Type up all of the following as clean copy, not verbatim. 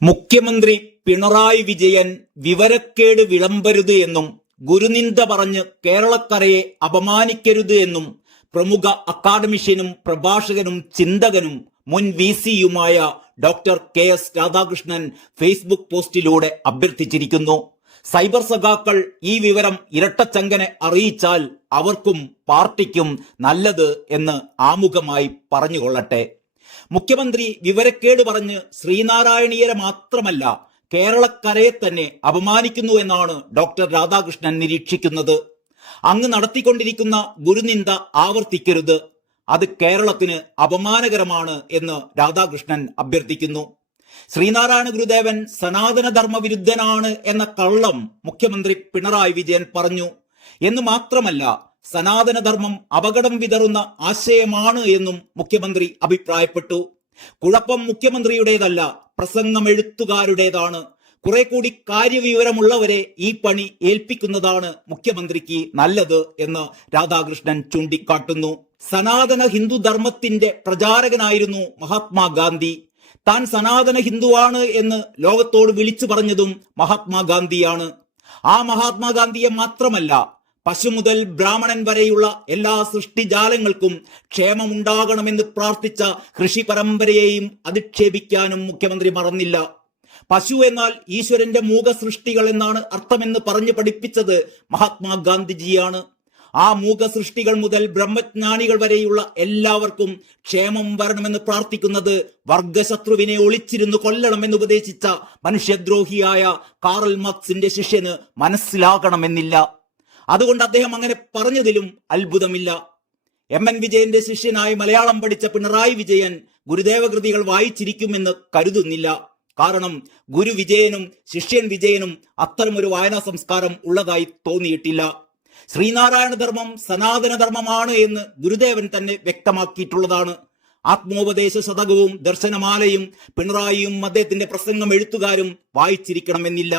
മുഖ്യമന്ത്രി പിണറായി വിജയൻ വിവരക്കേട് വിളമ്പരുത് എന്നും ഗുരുനിന്ദ പറഞ്ഞ് കേരളക്കരയെ അപമാനിക്കരുത് എന്നും പ്രമുഖ അക്കാഡമിഷ്യനും പ്രഭാഷകനും ചിന്തകനും മുൻ VC-യുമായ ഡോക്ടർ KS രാധാകൃഷ്ണൻ ഫേസ്ബുക്ക് പോസ്റ്റിലൂടെ അഭ്യർത്ഥിച്ചിരിക്കുന്നു. സൈബർ സഖാക്കൾ ഈ വിവരം ഇരട്ടച്ചങ്കനെ അറിയിച്ചാൽ അവർക്കും പാർട്ടിക്കും നല്ലത് എന്ന് ആമുഖമായി പറഞ്ഞുകൊള്ളട്ടെ. മുഖ്യമന്ത്രി വിവരക്കേട് പറഞ്ഞ് ശ്രീനാരായണീയരെ മാത്രമല്ല കേരളക്കരയെ തന്നെ അപമാനിക്കുന്നു എന്നാണ് ഡോക്ടർ രാധാകൃഷ്ണൻ നിരീക്ഷിക്കുന്നത്. അങ്ങ് നടത്തിക്കൊണ്ടിരിക്കുന്ന ഗുരുനിന്ദ ആവർത്തിക്കരുത്, അത് കേരളത്തിന് അപമാനകരമാണ് എന്ന് രാധാകൃഷ്ണൻ അഭ്യർത്ഥിക്കുന്നു. ശ്രീനാരായണ ഗുരുദേവൻ സനാതനധർമ്മ വിരുദ്ധനാണ് എന്ന കള്ളം മുഖ്യമന്ത്രി പിണറായി വിജയൻ പറഞ്ഞു എന്ന് മാത്രമല്ല, സനാതനധർമ്മം അപകടം വിതറുന്ന ആശയമാണ് എന്നും മുഖ്യമന്ത്രി അഭിപ്രായപ്പെട്ടു. കുഴപ്പം മുഖ്യമന്ത്രിയുടേതല്ല, പ്രസംഗം എഴുത്തുകാരുടേതാണ്. കുറെ കൂടി കാര്യവിവരമുള്ളവരെ ഈ പണി ഏൽപ്പിക്കുന്നതാണ് മുഖ്യമന്ത്രിക്ക് നല്ലത് എന്ന് രാധാകൃഷ്ണൻ ചൂണ്ടിക്കാട്ടുന്നു. സനാതന ഹിന്ദു ധർമ്മത്തിന്റെ പ്രചാരകനായിരുന്നു മഹാത്മാഗാന്ധി. താൻ സനാതന ഹിന്ദുവാണ് എന്ന് ലോകത്തോട് വിളിച്ചു പറഞ്ഞതും മഹാത്മാഗാന്ധിയാണ്. ആ മഹാത്മാഗാന്ധിയെ മാത്രമല്ല, പശു മുതൽ ബ്രാഹ്മണൻ വരെയുള്ള എല്ലാ സൃഷ്ടിജാലങ്ങൾക്കും ക്ഷേമമുണ്ടാകണമെന്ന് പ്രാർത്ഥിച്ച ഋഷി പരമ്പരയെയും അധിക്ഷേപിക്കാനും മുഖ്യമന്ത്രി മറന്നില്ല. പശു എന്നാൽ ഈശ്വരന്റെ മൂക സൃഷ്ടികൾ എന്നാണ് അർത്ഥമെന്ന് പറഞ്ഞു പഠിപ്പിച്ചത് മഹാത്മാഗാന്ധിജിയാണ്. ആ മൂക സൃഷ്ടികൾ മുതൽ ബ്രഹ്മജ്ഞാനികൾ വരെയുള്ള എല്ലാവർക്കും ക്ഷേമം വരണമെന്ന് പ്രാർത്ഥിക്കുന്നത് വർഗശത്രുവിനെ ഒളിച്ചിരുന്ന് കൊല്ലണമെന്ന് ഉപദേശിച്ച മനുഷ്യദ്രോഹിയായ കാറൽ മാർക്സിന്റെ ശിഷ്യന് മനസ്സിലാകണമെന്നില്ല. അതുകൊണ്ട് അദ്ദേഹം അങ്ങനെ പറഞ്ഞതിലും അത്ഭുതമില്ല. MN വിജയന്റെ ശിഷ്യനായി മലയാളം പഠിച്ച പിണറായി വിജയൻ ഗുരുദേവ കൃതികൾ വായിച്ചിരിക്കുമെന്ന് കരുതുന്നില്ല. കാരണം ഗുരു വിജയനും ശിഷ്യൻ വിജയനും അത്തരമൊരു വായനാ സംസ്കാരം ഉള്ളതായി തോന്നിയിട്ടില്ല. ശ്രീനാരായണ ധർമ്മം സനാതന ധർമ്മമാണ് എന്ന് ഗുരുദേവൻ തന്നെ വ്യക്തമാക്കിയിട്ടുള്ളതാണ്. ആത്മോപദേശ ശതകവും ദർശനമാലയും പിണറായിയും അദ്ദേഹത്തിന്റെ പ്രസംഗം എഴുത്തുകാരും വായിച്ചിരിക്കണമെന്നില്ല.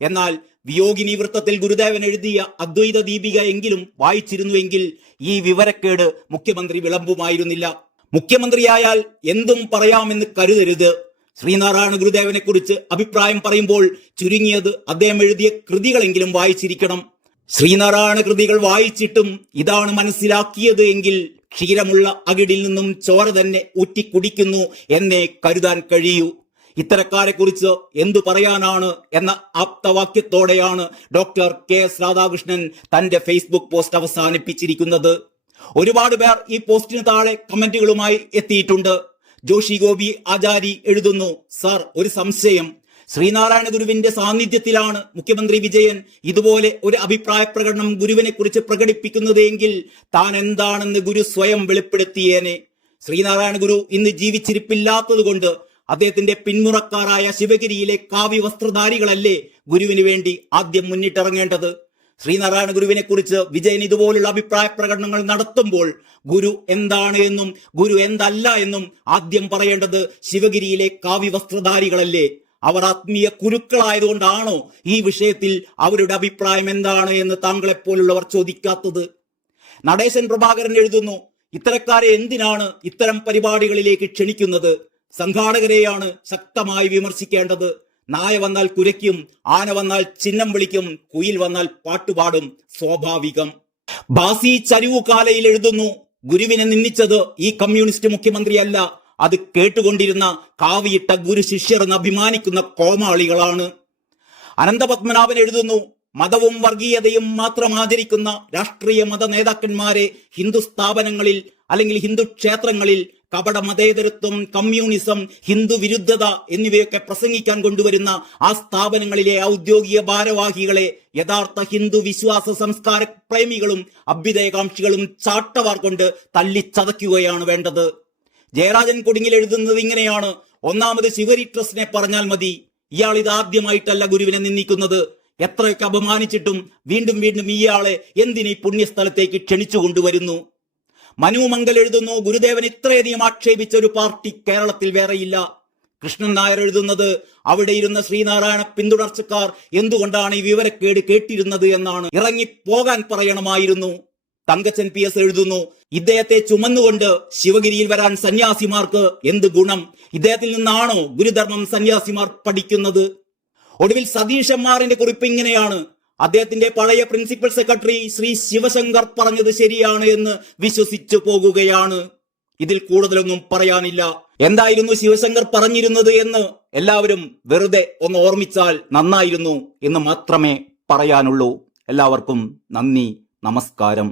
എന്നാൽ വിയോഗിനി വൃത്തത്തിൽ ഗുരുദേവൻ എഴുതിയ അദ്വൈത ദീപിക എങ്കിലും വായിച്ചിരുന്നുവെങ്കിൽ ഈ വിവരക്കേട് മുഖ്യമന്ത്രി വിളമ്പുമായിരുന്നില്ല. മുഖ്യമന്ത്രിയായാൽ എന്തും പറയാമെന്ന് കരുതരുത്. ശ്രീനാരായണ ഗുരുദേവനെ കുറിച്ച് അഭിപ്രായം പറയുമ്പോൾ ചുരുങ്ങിയത് അദ്ദേഹം എഴുതിയ കൃതികളെങ്കിലും വായിച്ചിരിക്കണം. ശ്രീനാരായണ കൃതികൾ വായിച്ചിട്ടും ഇതാണ് മനസ്സിലാക്കിയത് എങ്കിൽ ക്ഷീരമുള്ള അകിടിൽ നിന്നും ചോര തന്നെ ഊറ്റിക്കുടിക്കുന്നു എന്നേ കരുതാൻ കഴിയൂ. ഇത്തരക്കാരെ കുറിച്ച് എന്തു പറയാനാണ് എന്ന ആപ്തവാക്യത്തോടെയാണ് ഡോക്ടർ KS രാധാകൃഷ്ണൻ തന്റെ ഫേസ്ബുക്ക് പോസ്റ്റ് അവസാനിപ്പിച്ചിരിക്കുന്നത്. ഒരുപാട് പേർ ഈ പോസ്റ്റിന് താഴെ കമന്റുകളുമായി എത്തിയിട്ടുണ്ട്. ജോഷി ഗോപി ആചാരി എഴുതുന്നു, സർ, ഒരു സംശയം. ശ്രീനാരായണ ഗുരുവിന്റെ സാന്നിധ്യത്തിലാണ് മുഖ്യമന്ത്രി വിജയൻ ഇതുപോലെ ഒരു അഭിപ്രായ പ്രകടനം ഗുരുവിനെ കുറിച്ച് പ്രകടിപ്പിക്കുന്നത് എങ്കിൽ താൻ എന്താണെന്ന് ഗുരു സ്വയം വെളിപ്പെടുത്തിയേനെ. ശ്രീനാരായണ ഗുരു ഇന്ന് ജീവിച്ചിരിപ്പില്ലാത്തത് കൊണ്ട് അദ്ദേഹത്തിന്റെ പിന്മുറക്കാരായ ശിവഗിരിയിലെ കാവ്യ വസ്ത്രധാരികളല്ലേ ഗുരുവിന് വേണ്ടി ആദ്യം മുന്നിട്ടിറങ്ങേണ്ടത്. ശ്രീനാരായണ ഗുരുവിനെ കുറിച്ച് വിജയൻ ഇതുപോലുള്ള അഭിപ്രായ പ്രകടനങ്ങൾ നടത്തുമ്പോൾ ഗുരു എന്താണ് എന്നും ഗുരു എന്തല്ല എന്നും ആദ്യം പറയേണ്ടത് ശിവഗിരിയിലെ കാവ്യ വസ്ത്രധാരികളല്ലേ. അവർ ആത്മീയ കുരുക്കളായതുകൊണ്ടാണോ ഈ വിഷയത്തിൽ അവരുടെ അഭിപ്രായം എന്താണ് എന്ന് താങ്കളെപ്പോലുള്ളവർ ചോദിക്കാത്തത്? നടേശൻ പ്രഭാകരൻ എഴുതുന്നു, ഇത്തരക്കാരെ എന്തിനാണ് ഇത്തരം പരിപാടികളിലേക്ക് ക്ഷണിക്കുന്നത്? സംഘാടകരെയാണ് ശക്തമായി വിമർശിക്കേണ്ടത്. നായ വന്നാൽ കുരയ്ക്കും, ആന വന്നാൽ ചിഹ്നം വിളിക്കും, കുയിൽ വന്നാൽ പാട്ടുപാടും, സ്വാഭാവികം. ബാസി ചരിവുകാലയിൽ എഴുതുന്നു, ഗുരുവിനെ നിന്ദിച്ചത് ഈ കമ്മ്യൂണിസ്റ്റ് മുഖ്യമന്ത്രിയല്ല, അത് കേട്ടുകൊണ്ടിരുന്ന കാവിയിട്ട ഗുരു ശിഷ്യർ എന്ന് അഭിമാനിക്കുന്ന കോമാളികളാണ്. അനന്തപത്മനാഭൻ എഴുതുന്നു, മതവും വർഗീയതയും മാത്രം ആചരിക്കുന്ന രാഷ്ട്രീയ മത നേതാക്കന്മാരെ ഹിന്ദു സ്ഥാപനങ്ങളിൽ അല്ലെങ്കിൽ ഹിന്ദു ക്ഷേത്രങ്ങളിൽ കപട മതേതരത്വം, കമ്മ്യൂണിസം, ഹിന്ദു വിരുദ്ധത എന്നിവയൊക്കെ പ്രസംഗിക്കാൻ കൊണ്ടുവരുന്ന ആ സ്ഥാപനങ്ങളിലെ ഔദ്യോഗിക ഭാരവാഹികളെ യഥാർത്ഥ ഹിന്ദു വിശ്വാസ സംസ്കാര പ്രേമികളും അഭ്യുദയകാംക്ഷികളും ചാട്ടവാർ കൊണ്ട് തല്ലിച്ചതയ്ക്കുകയാണ് വേണ്ടത്. ജയരാജൻ കൊടിങ്ങിൽ എഴുതുന്നത് ഇങ്ങനെയാണ്, ഒന്നാമത് ശിവരി ട്രസ്റ്റിനെ പറഞ്ഞാൽ മതി. ഇയാൾ ഇതാദ്യമായിട്ടല്ല ഗുരുവിനെ നിന്ദിക്കുന്നത്. എത്രയൊക്കെ അപമാനിച്ചിട്ടും വീണ്ടും വീണ്ടും ഇയാളെ എന്തിനീ പുണ്യസ്ഥലത്തേക്ക് ക്ഷണിച്ചു കൊണ്ടുവരുന്നു. മനു മംഗൽ എഴുതുന്നു, ഗുരുദേവൻ ഇത്രയധികം ആക്ഷേപിച്ച ഒരു പാർട്ടി കേരളത്തിൽ വേറെയില്ല. കൃഷ്ണൻ നായർ എഴുതുന്നത്, അവിടെ ഇരുന്ന ശ്രീനാരായണ പിന്തുടർച്ചക്കാർ എന്തുകൊണ്ടാണ് ഈ വിവരക്കേട് കേട്ടിരുന്നത് എന്നാണ്. ഇറങ്ങി പോകാൻ പറയണമായിരുന്നു. തങ്കച്ചൻ PS എഴുതുന്നു, ഇദ്ദേഹത്തെ ചുമന്നുകൊണ്ട് ശിവഗിരിയിൽ വരാൻ സന്യാസിമാർക്ക് എന്ത് ഗുണം? ഇദ്ദേഹത്തിൽ നിന്നാണോ ഗുരുധർമ്മം സന്യാസിമാർ പഠിക്കുന്നത്? ഒടുവിൽ സതീഷന്മാറിന്റെ കുറിപ്പ് ഇങ്ങനെയാണ്: അദ്ദേഹത്തിന്റെ പഴയ പ്രിൻസിപ്പൽ സെക്രട്ടറി ശ്രീ ശിവശങ്കർ പറഞ്ഞത് ശരിയാണ് എന്ന് വിശ്വസിച്ചു പോകുകയാണ്. ഇതിൽ കൂടുതലൊന്നും പറയാനില്ല. എന്തായിരുന്നു ശിവശങ്കർ പറഞ്ഞിരുന്നത് എന്ന് എല്ലാവരും വെറുതെ ഒന്ന് ഓർമ്മിച്ചാൽ നന്നായിരുന്നു എന്ന് മാത്രമേ പറയാനുള്ളൂ. എല്ലാവർക്കും നന്ദി, നമസ്കാരം.